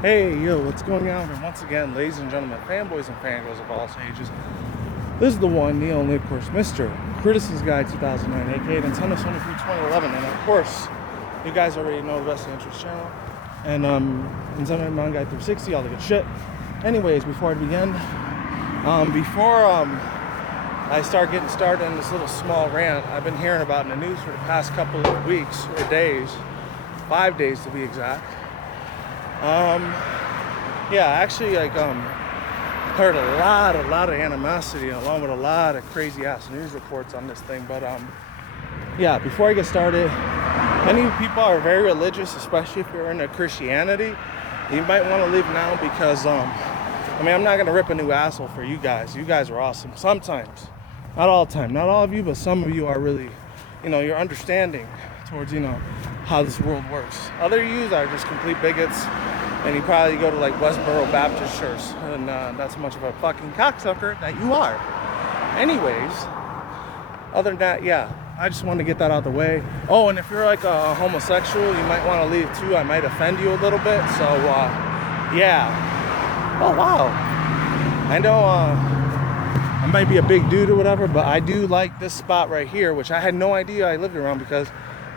Hey, yo, what's going on? And once again, ladies and gentlemen, fanboys and fangirls of all ages, this is the one, the only, of course, Mr. Criticism's Guide 2009, aka Nintendo Sony Free 2011. And of course, you guys already know the Best Interest channel. And Nintendo Guide 360, all the good shit. Anyways, before I begin, before I start getting started on this little small rant I've been hearing about in the news for the past couple of weeks or days, 5 days to be exact. Yeah, actually, heard a lot of animosity along with a lot of crazy ass news reports on this thing. But yeah, before I get started, many people are very religious, especially if you're into Christianity. You might want to leave now because I'm not gonna rip a new asshole for you guys. You guys are awesome. Sometimes, not all the time, not all of you, but some of you are really, you're understanding towards how this world works. Other yous are just complete bigots. And you probably go to like Westboro Baptist Church, and that's how much of a fucking cocksucker that you are. Anyways, other than that, yeah, I just wanted to get that out of the way. Oh, and if you're like a homosexual, you might want to leave too. I might offend you a little bit. So, yeah. Oh, wow. I know I might be a big dude or whatever, but I do like this spot right here, which I had no idea I lived around because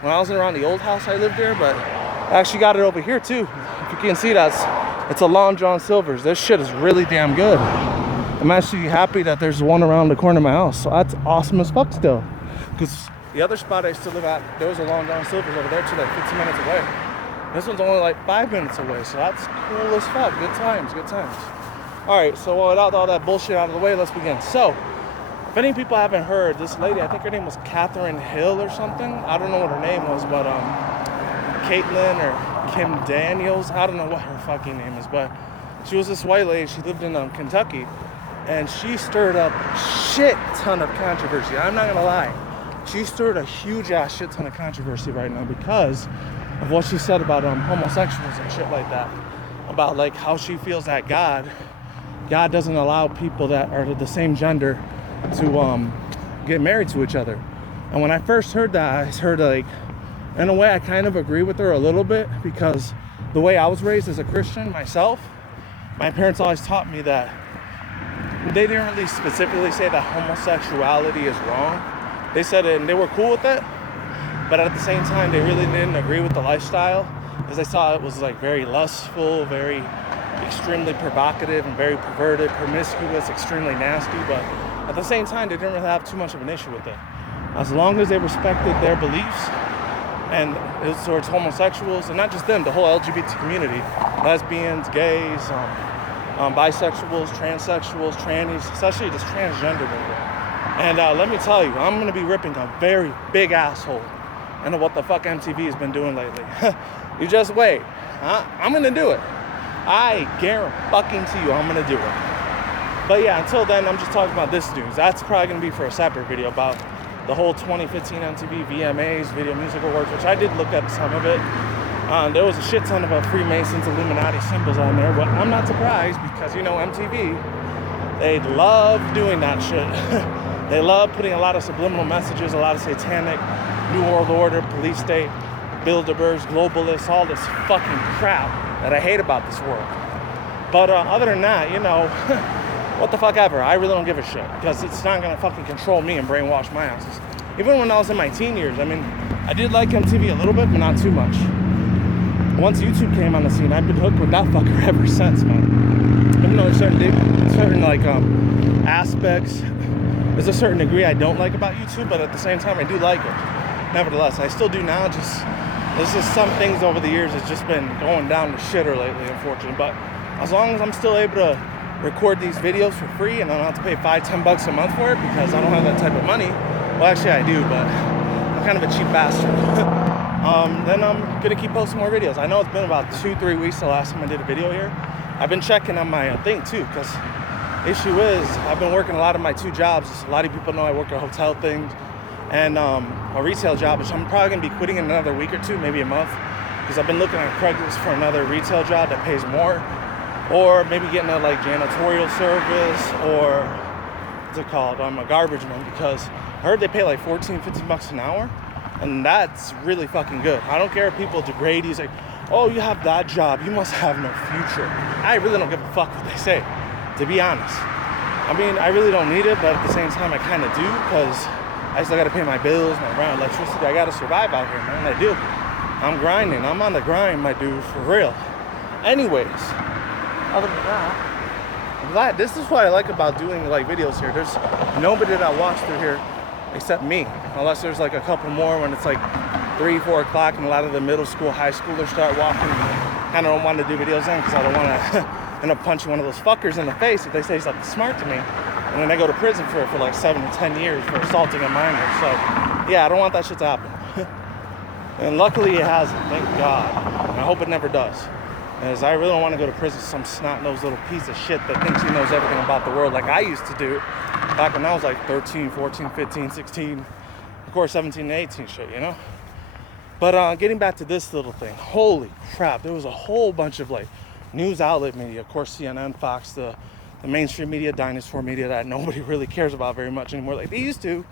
when I was around the old house, I lived there, but I actually got it over here too. If you can see that, it's a Long John Silver's. This shit is really damn good. I'm actually happy that there's one around the corner of my house. So that's awesome as fuck still. Because the other spot I used to live at, there was a Long John Silver's over there too, like 15 minutes away. This one's only like 5 minutes away, so that's cool as fuck. Good times, good times. All right, so without all that bullshit out of the way, let's begin. So, if any people haven't heard, this lady, I think her name was Catherine Hill or something. I don't know what her name was, but Caitlin or Kim Daniels, I don't know what her fucking name is, but she was this white lady. She lived in Kentucky, and she stirred up shit ton of controversy. I'm not gonna lie, she stirred a huge ass shit ton of controversy right now because of what she said about homosexuals and shit like that, about like how she feels that God doesn't allow people that are the same gender to get married to each other. And when I first heard that, I heard like, in a way, I kind of agree with her a little bit because the way I was raised as a Christian myself, my parents always taught me that they didn't really specifically say that homosexuality is wrong. They said it and they were cool with it, but at the same time, they really didn't agree with the lifestyle because they saw it was like very lustful, very extremely provocative and very perverted, promiscuous, extremely nasty, but at the same time, they didn't really have too much of an issue with it. As long as they respected their beliefs, and it was towards homosexuals, and not just them, the whole LGBT community, lesbians, gays, bisexuals, transsexuals, trannies, especially just transgender people. And let me tell you, I'm gonna be ripping a very big asshole into what the fuck MTV has been doing lately. You just wait, I'm gonna do it. I guarantee you I'm gonna do it. But yeah, until then, I'm just talking about this news. That's probably gonna be for a separate video about the whole 2015 MTV VMAs, Video Music Awards, which I did look at some of it. There was a shit ton of Freemasons, Illuminati symbols on there, but I'm not surprised because, MTV, they love doing that shit. They love putting a lot of subliminal messages, a lot of satanic, New World Order, police state, Bilderbergs, globalists, all this fucking crap that I hate about this world. But other than that, what the fuck ever. I really don't give a shit because it's not gonna fucking control me and brainwash my asses. Even when I was in my teen years, I did like MTV a little bit, but not too much. Once YouTube came on the scene, I've been hooked with that fucker ever since, man. Even though there's certain aspects, there's a certain degree I don't like about YouTube, but at the same time, I do like it. Nevertheless, I still do now. There's just some things over the years that's just been going down the shitter lately, unfortunately. But as long as I'm still able to record these videos for free and I don't have to pay $5-10 a month for it because I don't have that type of money. Well, actually I do, but I'm kind of a cheap bastard. Then I'm gonna keep posting more videos. I know it's been about 2-3 weeks the last time I did a video here. I've been checking on my thing too, because issue is I've been working a lot of my 2 jobs. A lot of people know I work a hotel thing and a retail job, which I'm probably gonna be quitting in another week or 2, maybe a month, because I've been looking at Craigslist for another retail job that pays more. Or maybe getting a janitorial service, or what's it called? A garbage man, because I heard they pay like $14-15 an hour, and that's really fucking good. I don't care if people degrade you, say, oh, you have that job, you must have no future. I really don't give a fuck what they say, to be honest. I mean, I really don't need it, but at the same time, I kind of do, because I still got to pay my bills, my rent, electricity. I got to survive out here, man. I do. I'm grinding. I'm on the grind, my dude, for real. Anyways, other than that, I'm glad. This is what I like about doing like videos here. There's nobody that walks through here except me, unless there's like a couple more when it's like 3, 4 o'clock and a lot of the middle school, high schoolers start walking. I kind of don't want to do videos then because I don't want to end up punching one of those fuckers in the face if they say something smart to me. And then I go to prison for like 7 to 10 years for assaulting a minor. So yeah, I don't want that shit to happen. And luckily it hasn't, thank God. And I hope it never does. As I really don't want to go to prison, some snot-nosed little piece of shit that thinks he knows everything about the world like I used to do back when I was like 13, 14, 15, 16, of course 17 and 18 shit, you know? But getting back to this little thing, holy crap, there was a whole bunch of like news outlet media, of course CNN, Fox, the mainstream media, dinosaur media that nobody really cares about very much anymore like they used to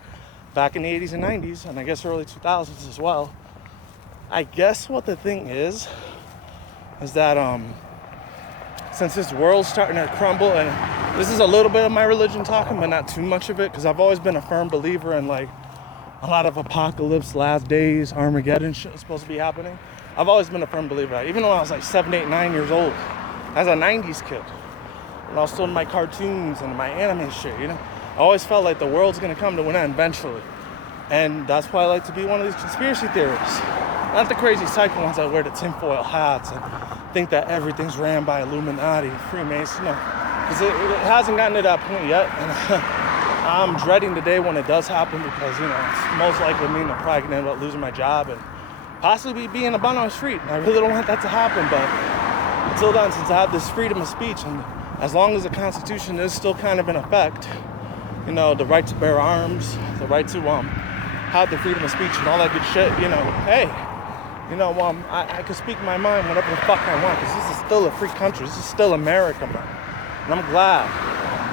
back in the 80s and 90s, and I guess early 2000s as well. I guess what the thing is that since this world's starting to crumble, and this is a little bit of my religion talking, but not too much of it, because I've always been a firm believer in like a lot of apocalypse, last days, Armageddon shit is supposed to be happening. I've always been a firm believer in that, even when I was like 7, 8, 9 years old, as a 90s kid, when I was still in my cartoons and my anime shit, you know? I always felt like the world's gonna come to an end eventually. And that's why I like to be one of these conspiracy theorists. Not the crazy psycho ones that wear the tinfoil hats and think that everything's ran by Illuminati, Freemason, no. Because it hasn't gotten to that point yet. And I'm dreading the day when it does happen because, you know, it's most likely mean I'm probably going to end up losing my job and possibly being a bun on the street. And I really don't want that to happen, but until then, since I have this freedom of speech, and as long as the Constitution is still kind of in effect, you know, the right to bear arms, the right to have the freedom of speech and all that good shit, you know, hey, you know, I can speak my mind whenever the fuck I want, because this is still a free country. This is still America, man. And I'm glad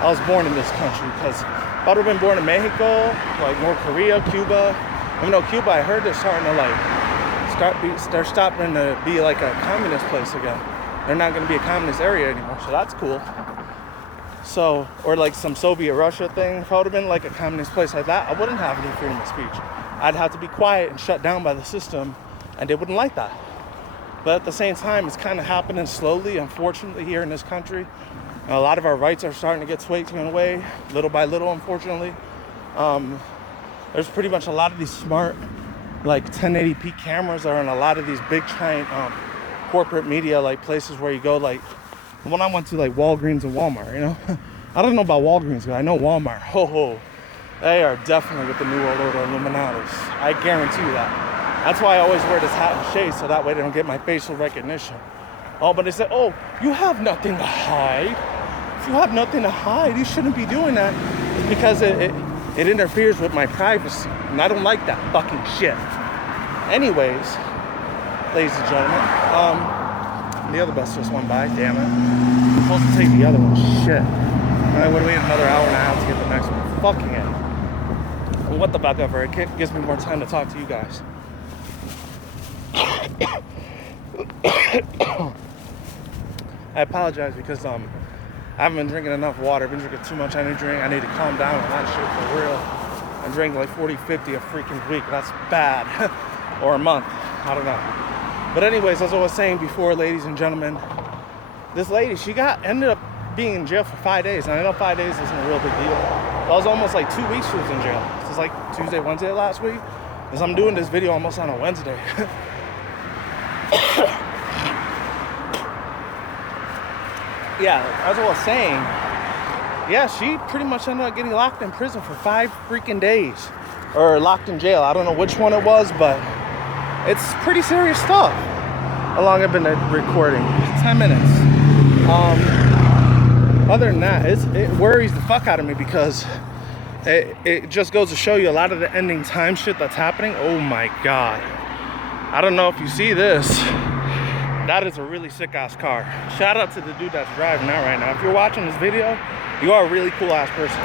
I was born in this country, because if I would have been born in Mexico, like North Korea, Cuba, even though Cuba, I heard they're starting to like, they're stopping to be like a communist place again. They're not going to be a communist area anymore, so that's cool. So, or like some Soviet Russia thing, if I would have been like a communist place like that, I wouldn't have any freedom of speech. I'd have to be quiet and shut down by the system, and they wouldn't like that. But at the same time, it's kind of happening slowly, unfortunately, here in this country. A lot of our rights are starting to get taken away, little by little, unfortunately. There's pretty much a lot of these smart, like 1080p cameras are in a lot of these big giant corporate media, like places where you go, like when I went to like Walgreens and Walmart, you know? I don't know about Walgreens, but I know Walmart. Ho, they are definitely with the New World Order Illuminatis. I guarantee you that. That's why I always wear this hat and shades, so that way they don't get my facial recognition. Oh, but they said, oh, you have nothing to hide. If you have nothing to hide, you shouldn't be doing that. It's because it interferes with my privacy, and I don't like that fucking shit. Anyways, ladies and gentlemen, the other bus just went by, damn it. I'm supposed to take the other one, shit. I would wait another hour and a half to get the next one. Fucking it. Well, what the fuck ever, it gives me more time to talk to you guys. I apologize because I haven't been drinking enough water. I've been drinking too much energy drink. I need to calm down on that shit for real. I drink like 40, 50 a freaking week. That's bad. Or a month. I don't know. But anyways, as I was saying before, ladies and gentlemen, this lady, she ended up being in jail for 5 days. And I know 5 days isn't a real big deal. That was almost like 2 weeks she was in jail. This is like Tuesday, Wednesday last week. Because I'm doing this video almost on a Wednesday. Yeah, as I was saying, yeah, she pretty much ended up getting locked in prison for 5 freaking days. Or locked in jail. I don't know which one it was, but it's pretty serious stuff. How long I've been recording? 10 minutes. Other than that, it worries the fuck out of me because it just goes to show you a lot of the ending time shit that's happening. Oh my God. I don't know if you see this. That is a really sick ass car. Shout out to the dude that's driving that right now. If you're watching this video, you are a really cool ass person.